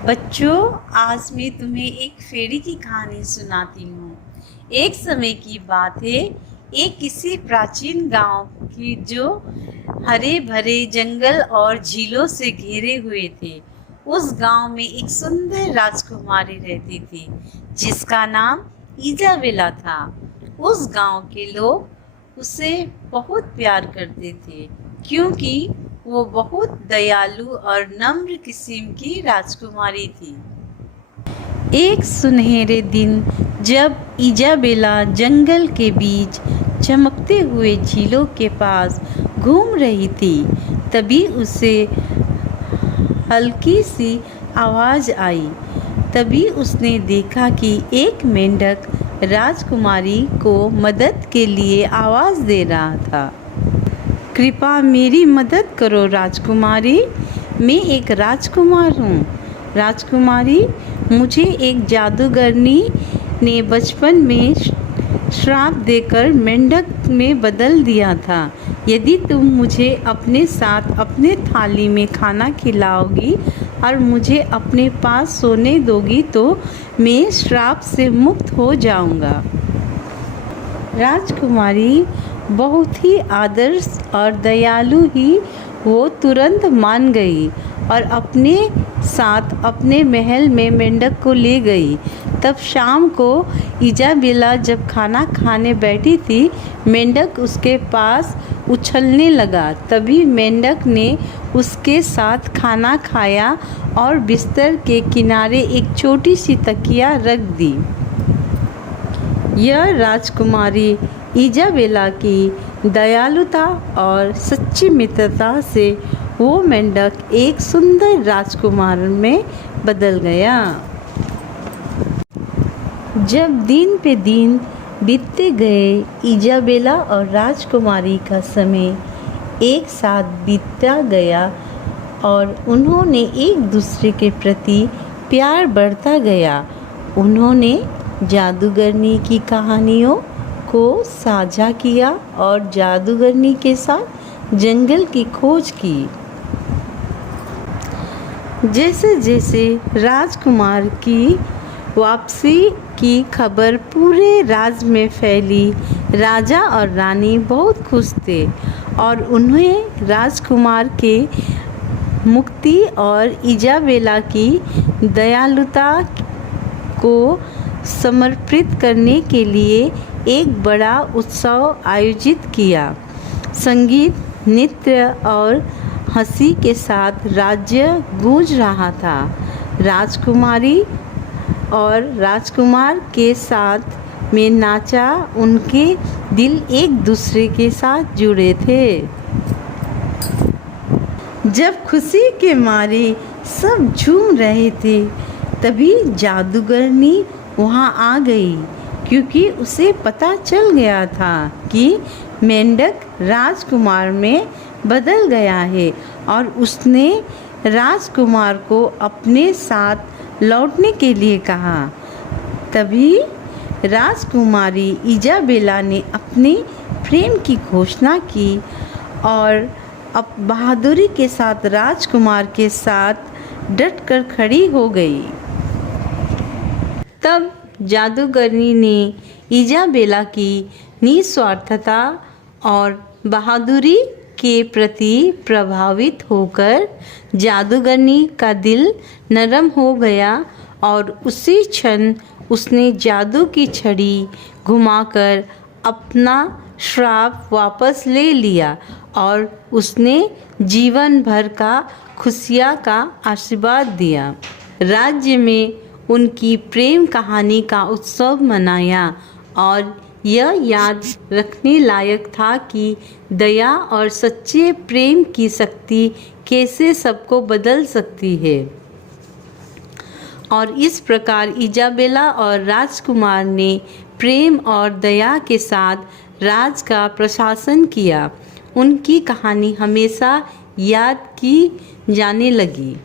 बच्चों, आज मैं तुम्हें एक फेरी की कहानी सुनाती हूँ। एक समय की बात है, एक किसी प्राचीन गांव की जो हरे भरे जंगल और झीलों से घिरे हुए थे। उस गांव में एक सुंदर राजकुमारी रहती थी जिसका नाम इजाबेला था। उस गांव के लोग उसे बहुत प्यार करते थे क्योंकि वो बहुत दयालु और नम्र किस्म की राजकुमारी थी। एक सुनहरे दिन जब इजाबेला जंगल के बीच चमकते हुए झीलों के पास घूम रही थी, तभी उसे हल्की सी आवाज़ आई। तभी उसने देखा कि एक मेंढक राजकुमारी को मदद के लिए आवाज़ दे रहा था। कृपया मेरी मदद करो राजकुमारी, मैं एक राजकुमार हूँ। राजकुमारी, मुझे एक जादूगरनी ने बचपन में श्राप देकर मेंढक में बदल दिया था। यदि तुम मुझे अपने साथ अपने थाली में खाना खिलाओगी और मुझे अपने पास सोने दोगी तो मैं श्राप से मुक्त हो जाऊंगा। राजकुमारी बहुत ही आदर्श और दयालु ही वो तुरंत मान गई और अपने साथ अपने महल में मेंढक को ले गई। तब शाम को इजाबेला जब खाना खाने बैठी थी, मेंढक उसके पास उछलने लगा। तभी मेंढक ने उसके साथ खाना खाया और बिस्तर के किनारे एक छोटी सी तकिया रख दी। यह राजकुमारी इजाबेला की दयालुता और सच्ची मित्रता से वो मेंढक एक सुंदर राजकुमार में बदल गया। जब दिन पे दिन बीतते गए, इजाबेला और राजकुमारी का समय एक साथ बीतता गया और उन्होंने एक दूसरे के प्रति प्यार बढ़ता गया। उन्होंने जादूगरनी की कहानियों को साझा किया और जादूगरनी के साथ जंगल की खोज की। जैसे जैसे राजकुमार की वापसी की खबर पूरे राज्य में फैली, राजा और रानी बहुत खुश थे और उन्हें राजकुमार के मुक्ति और इजाबेला की दयालुता को समर्पित करने के लिए एक बड़ा उत्सव आयोजित किया। संगीत, नृत्य और हंसी के साथ राज्य गूंज रहा था। राजकुमारी और राजकुमार के साथ में नाचा, उनके दिल एक दूसरे के साथ जुड़े थे। जब खुशी के मारे सब झूम रहे थे, तभी जादूगरनी वहाँ आ गई क्योंकि उसे पता चल गया था कि मेंढक राजकुमार में बदल गया है और उसने राजकुमार को अपने साथ लौटने के लिए कहा। तभी राजकुमारी इजाबेला ने अपने प्रेम की घोषणा की और अब बहादुरी के साथ राजकुमार के साथ डटकर खड़ी हो गई। तब जादूगरनी ने इजाबेला की निस्वार्थता और बहादुरी के प्रति प्रभावित होकर जादूगरनी का दिल नरम हो गया और उसी क्षण उसने जादू की छड़ी घुमाकर अपना श्राप वापस ले लिया और उसने जीवन भर का खुशियाँ का आशीर्वाद दिया। राज्य में उनकी प्रेम कहानी का उत्सव मनाया और यह याद रखने लायक था कि दया और सच्चे प्रेम की शक्ति कैसे सबको बदल सकती है। और इस प्रकार इजाबेला और राजकुमार ने प्रेम और दया के साथ राज का प्रशासन किया। उनकी कहानी हमेशा याद की जाने लगी।